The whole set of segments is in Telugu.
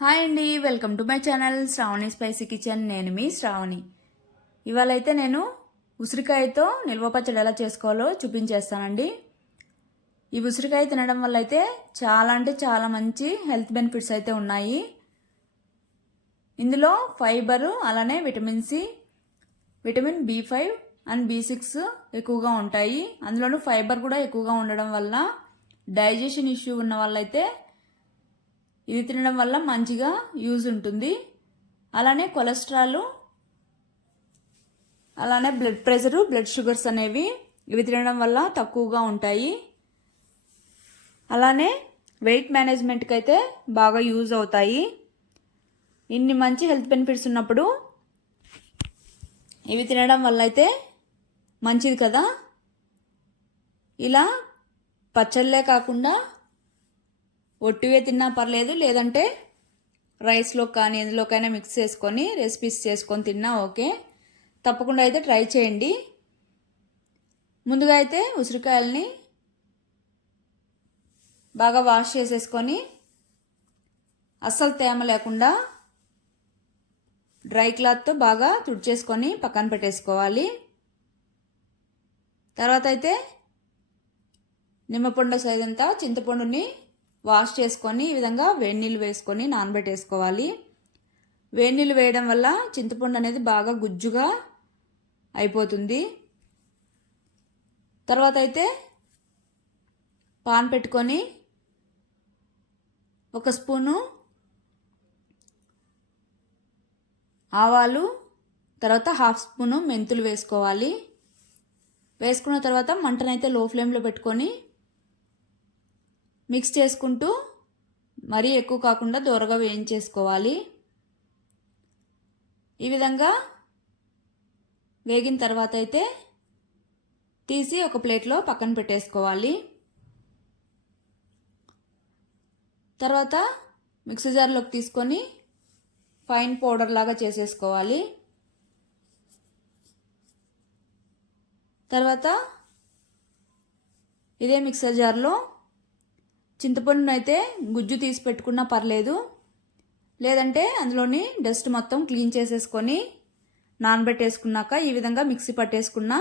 హాయ్ అండి welcome to my channel Shravani spicy kitchen. నేను మీ శ్రావణి. ఇవాళ అయితే నేను ఉసిరికాయతో నిల్వ పచ్చడి ఎలా చేసుకోవాలో చూపించేస్తానండి. ఈ ఉసిరికాయ తినడం వల్ల అయితే చాలా అంటే చాలా మంచి హెల్త్ బెనిఫిట్స్ అయితే ఉన్నాయి. ఇందులో ఫైబరు అలానే vitamin C vitamin B five and B six ఎక్కువగా ఉంటాయి. అందులోనూ ఫైబర్ కూడా ఎక్కువగా ఉండడం వల్ల డైజెషన్ ఇష్యూ ఉన్న వాళ్ళైతే ఇది తినడం వల్ల మంచిగా యూజ్ ఉంటుంది. అలానే కొలెస్ట్రాల్ అలానే బ్లడ్ ప్రెషరు బ్లడ్ షుగర్స్ అనేవి ఇవి తినడం వల్ల తక్కువగా ఉంటాయి. అలానే వెయిట్ మేనేజ్మెంట్కి అయితే బాగా యూజ్ అవుతాయి. ఇన్ని మంచి హెల్త్ బెనిఫిట్స్ ఉన్నప్పుడు ఇవి తినడం వల్ల అయితే మంచిది కదా. ఇలా పచ్చళ్ళే కాకుండా ఒట్టివే తిన్నా పర్లేదు లేదంటే రైస్లో కానీ ఎందులోకైనా మిక్స్ చేసుకొని రెసిపీస్ చేసుకొని తిన్నా ఓకే. తప్పకుండా అయితే ట్రై చేయండి. ముందుగా అయితే ఉసిరికాయలని బాగా వాష్ చేసేసుకొని అస్సలు తేమ లేకుండా డ్రై క్లాత్తో బాగా తుడిచేసుకొని పక్కన పెట్టేసుకోవాలి. తర్వాత అయితే నిమ్మపండు సైజ్ అంతా చింతపండుని వాష్ చేసుకొని ఈ విధంగా వేడి నీళ్ళు వేసుకొని నానబెట్టేసుకోవాలి. వేడి నీళ్ళు వేయడం వల్ల చింతపండు అనేది బాగా గుజ్జుగా అయిపోతుంది. తర్వాత అయితే పాన్ పెట్టుకొని ఒక స్పూను ఆవాలు తర్వాత హాఫ్ స్పూను మెంతులు వేసుకోవాలి. వేసుకున్న తర్వాత మంటనైతే లో ఫ్లేమ్లో పెట్టుకొని మిక్స్ చేసుకుంటూ మరీ ఎక్కువ కాకుండా దూరగా వేయించేసుకోవాలి. ఈ విధంగా వేగిన తర్వాత అయితే తీసి ఒక ప్లేట్లో పక్కన పెట్టేసుకోవాలి. తర్వాత మిక్సీ జార్లోకి తీసుకొని ఫైన్ పౌడర్ లాగా చేసేసుకోవాలి. తర్వాత ఇదే మిక్సర్ జార్లో చింతపండును అయితే గుజ్జు తీసి పెట్టుకున్నా పర్లేదు. లేదంటే అందులోని డస్ట్ మొత్తం క్లీన్ చేసేసుకొని నానబెట్టేసుకున్నాక ఈ విధంగా మిక్సీ పట్టేసుకున్న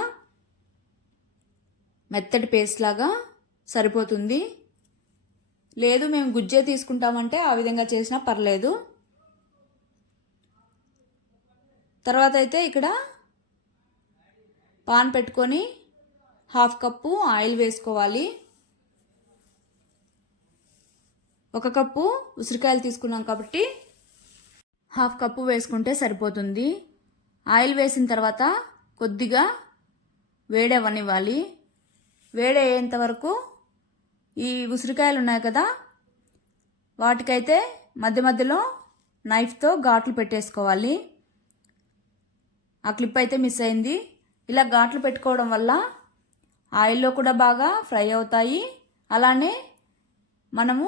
మెత్తటి పేస్ట్ లాగా సరిపోతుంది. లేదు మేము గుజ్జే తీసుకుంటామంటే ఆ విధంగా చేసినా పర్లేదు. తర్వాత అయితే ఇక్కడ పాన్ పెట్టుకొని హాఫ్ కప్పు ఆయిల్ వేసుకోవాలి. ఒక కప్పు ఉసిరికాయలు తీసుకున్నాం కాబట్టి హాఫ్ కప్పు వేసుకుంటే సరిపోతుంది. ఆయిల్ వేసిన తర్వాత కొద్దిగా వేడవనివ్వాలి వేడయ్యేంత వరకు ఈ ఉసిరికాయలు ఉన్నాయి కదా వాటికైతే మధ్య మధ్యలో నైఫ్తో ఘాట్లు పెట్టేసుకోవాలి. ఆ క్లిప్ అయితే మిస్ అయింది. ఇలా ఘాట్లు పెట్టుకోవడం వల్ల ఆయిల్లో కూడా బాగా ఫ్రై అవుతాయి. అలానే మనము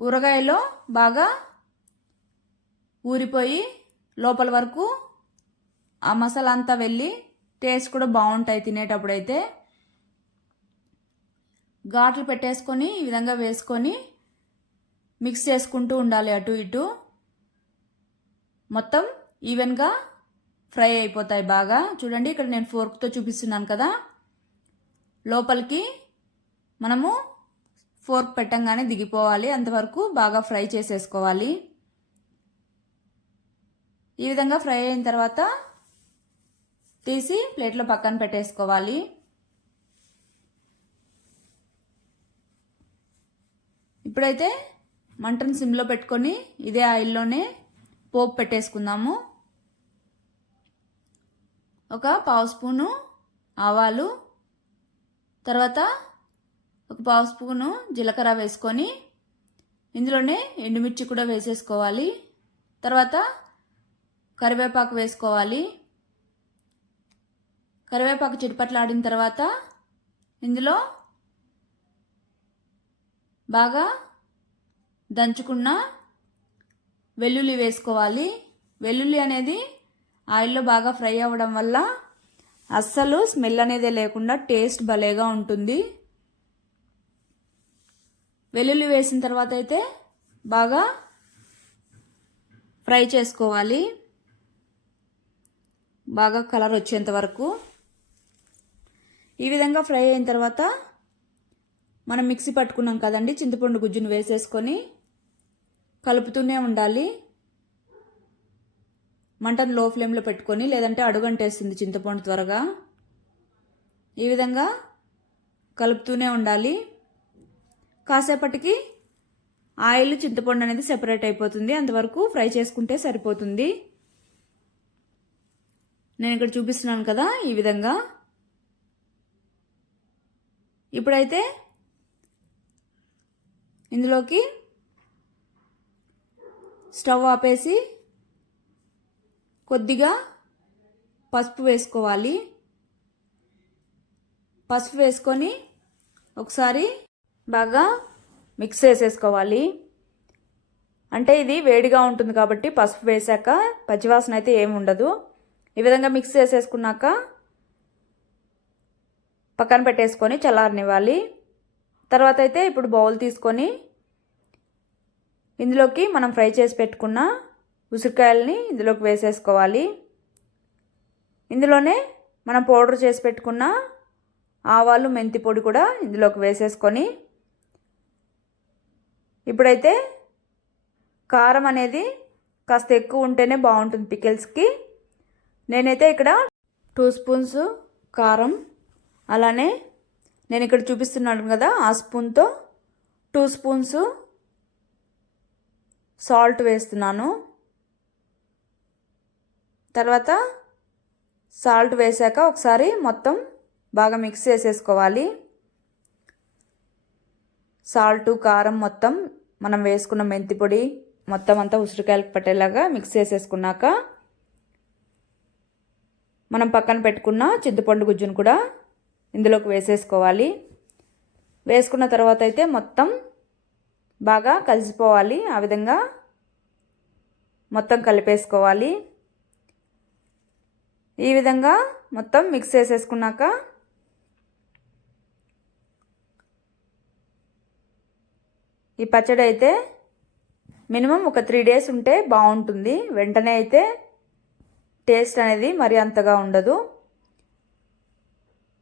ఊరగాయలో బాగా ఊరిపోయి లోపల వరకు ఆ మసాలా అంతా వెళ్ళి టేస్ట్ కూడా బాగుంటాయి తినేటప్పుడు అయితే ఘాట్లు పెట్టేసుకొని ఈ విధంగా వేసుకొని మిక్స్ చేసుకుంటూ ఉండాలి అటు ఇటు. మొత్తం ఈవెన్గా ఫ్రై అయిపోతాయి బాగా. చూడండి ఇక్కడ నేను ఫోర్క్తో చూపిస్తున్నాను కదా. లోపలికి మనము ఫోర్క్ పెట్టంగానే దిగిపోవాలి. అంతవరకు బాగా ఫ్రై చేసేసుకోవాలి. ఈ విధంగా ఫ్రై అయిన తర్వాత తీసి ప్లేట్లో పక్కన పెట్టేసుకోవాలి. ఇప్పుడైతే మంటను సిమ్లో పెట్టుకొని ఇదే ఆయిల్లోనే పోపు పెట్టేసుకుందాము. ఒక పావు స్పూను ఆవాలు తర్వాత ఒక పావు స్పూను జీలకర్ర వేసుకొని ఇందులోనే ఎండుమిర్చి కూడా వేసేసుకోవాలి. తర్వాత కరివేపాకు వేసుకోవాలి. కరివేపాకు చిటిపట్లాడిన తర్వాత ఇందులో బాగా దంచుకున్న వెల్లుల్లి వేసుకోవాలి. వెల్లుల్లి అనేది ఆయిల్లో బాగా ఫ్రై అవ్వడం వల్ల అస్సలు స్మెల్ అనేది లేకుండా టేస్ట్ భలేగా ఉంటుంది. వెల్లుల్లి వేసిన తర్వాత అయితే బాగా ఫ్రై చేసుకోవాలి. బాగా కలర్ వచ్చేంత వరకు. ఈ విధంగా ఫ్రై అయిన తర్వాత మనం మిక్సీ పట్టుకున్నాం కదండి చింతపండు గుజ్జును వేసేసుకొని కలుపుతూనే ఉండాలి. మంటను లో ఫ్లేమ్లో పెట్టుకొని లేదంటే అడుగంటేస్తుంది చింతపండు త్వరగా. ఈ విధంగా కలుపుతూనే ఉండాలి. కాసేపటికి ఆయిల్ చింతపండు అనేది సెపరేట్ అయిపోతుంది. అంతవరకు ఫ్రై చేసుకుంటే సరిపోతుంది. నేను ఇక్కడ చూపిస్తున్నాను కదా ఈ విధంగా. ఇప్పుడైతే ఇందులోకి స్టవ్ ఆపేసి కొద్దిగా పసుపు వేసుకోవాలి. పసుపు వేసుకొని ఒకసారి బాగా మిక్స్ చేసేసుకోవాలి. అంటే ఇది వేడిగా ఉంటుంది కాబట్టి పసుపు వేసాక పచ్చివాసన అయితే ఏమి ఉండదు. ఈ విధంగా మిక్స్ చేసేసుకున్నాక పక్కన పెట్టేసుకొని చల్లారనివ్వాలి. తర్వాత అయితే ఇప్పుడు బౌల్ తీసుకొని ఇందులోకి మనం ఫ్రై చేసి పెట్టుకున్న ఉసిరికాయలని ఇందులోకి వేసేసుకోవాలి. ఇందులోనే మనం పౌడర్ చేసి పెట్టుకున్న ఆవాలు మెంతి పొడి కూడా ఇందులోకి వేసేసుకొని ఇప్పుడైతే కారం అనేది కాస్త ఎక్కువ ఉంటేనే బాగుంటుంది పికిల్స్కి. నేనైతే ఇక్కడ టూ స్పూన్స్ కారం అలానే నేను ఇక్కడ చూపిస్తున్నాను కదా ఆ స్పూన్తో టూ స్పూన్స్ సాల్ట్ వేస్తున్నాను. తర్వాత సాల్ట్ వేసాక ఒకసారి మొత్తం బాగా మిక్స్ చేసేసుకోవాలి. సాల్ట్ కారం మొత్తం మనం వేసుకున్న మెంతి పొడి మొత్తం అంతా ఉసిరికాయలకు పట్టేలాగా మిక్స్ చేసేసుకున్నాక మనం పక్కన పెట్టుకున్న చింతపండు గుజ్జును కూడా ఇందులోకి వేసేసుకోవాలి. వేసుకున్న తర్వాత అయితే మొత్తం బాగా కలిసిపోవాలి. ఆ విధంగా మొత్తం కలిపేసుకోవాలి. ఈ విధంగా మొత్తం మిక్స్ చేసేసుకున్నాక ఈ పచ్చడి అయితే మినిమం ఒక త్రీ డేస్ ఉంటే బాగుంటుంది. వెంటనే అయితే టేస్ట్ అనేది మరి అంతగా ఉండదు.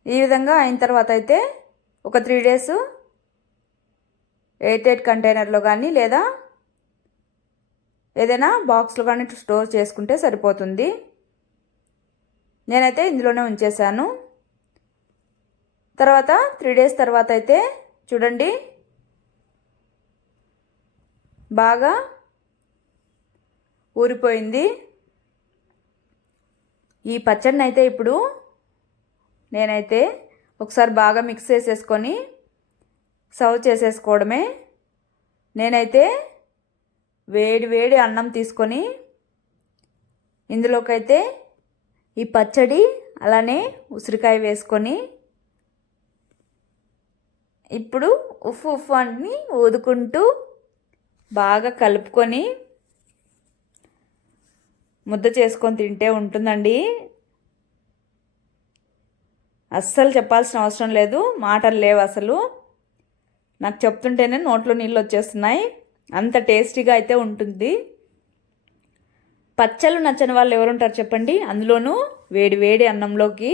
ఈ విధంగా అయిన తర్వాత అయితే ఒక త్రీ డేస్ ఎయిట్ ఎయిట్ కంటైనర్లో కానీ లేదా ఏదైనా బాక్స్లో కానీ స్టోర్ చేసుకుంటే సరిపోతుంది. నేనైతే ఇందులోనే ఉంచేసాను తర్వాత త్రీ డేస్ తర్వాత అయితే చూడండి బాగా ఊరిపోయింది. ఈ పచ్చడిని అయితే ఇప్పుడు నేనైతే ఒకసారి బాగా మిక్స్ చేసేసుకొని సర్వ్ చేసేసుకోవడమే. నేనైతే వేడి వేడి అన్నం తీసుకొని ఇందులోకైతే ఈ పచ్చడి అలానే ఉసిరికాయ వేసుకొని ఇప్పుడు ఉఫ్ ఉఫ్ అని ఊదుకుంటూ బాగా కలుపుకొని ముద్ద చేసుకొని తింటే ఉంటుందండి. అస్సలు చెప్పాల్సిన అవసరం లేదు. మాటలు లేవు అసలు. నాకు చెప్తుంటేనే నోట్లో నీళ్ళు వచ్చేస్తున్నాయి. అంత టేస్టీగా అయితే ఉంటుంది. పచ్చళ్ళు నచ్చని వాళ్ళు ఎవరుంటారు చెప్పండి? అందులోనూ వేడి వేడి అన్నంలోకి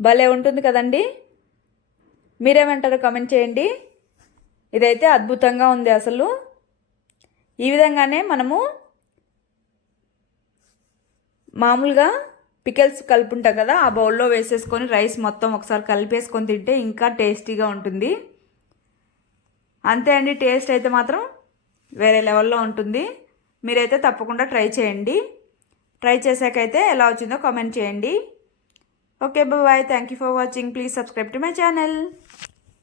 భలే ఉంటుంది కదండి. మీరేమంటారు కమెంట్ చేయండి. ఇదైతే అద్భుతంగా ఉంది అసలు. ఈ విధంగానే మనము మామూలుగా పికెల్స్ కలుపుంటాం కదా ఆ బౌల్లో వేసేసుకొని రైస్ మొత్తం ఒకసారి కలిపేసుకొని తింటే ఇంకా టేస్టీగా ఉంటుంది. అంతే అండి టేస్ట్ అయితే మాత్రం వేరే లెవెల్లో ఉంటుంది. మీరైతే తప్పకుండా ట్రై చేయండి. ట్రై చేశాకైతే ఎలా వచ్చిందో కామెంట్ చేయండి. Okay bye thank you for watching please subscribe to my channel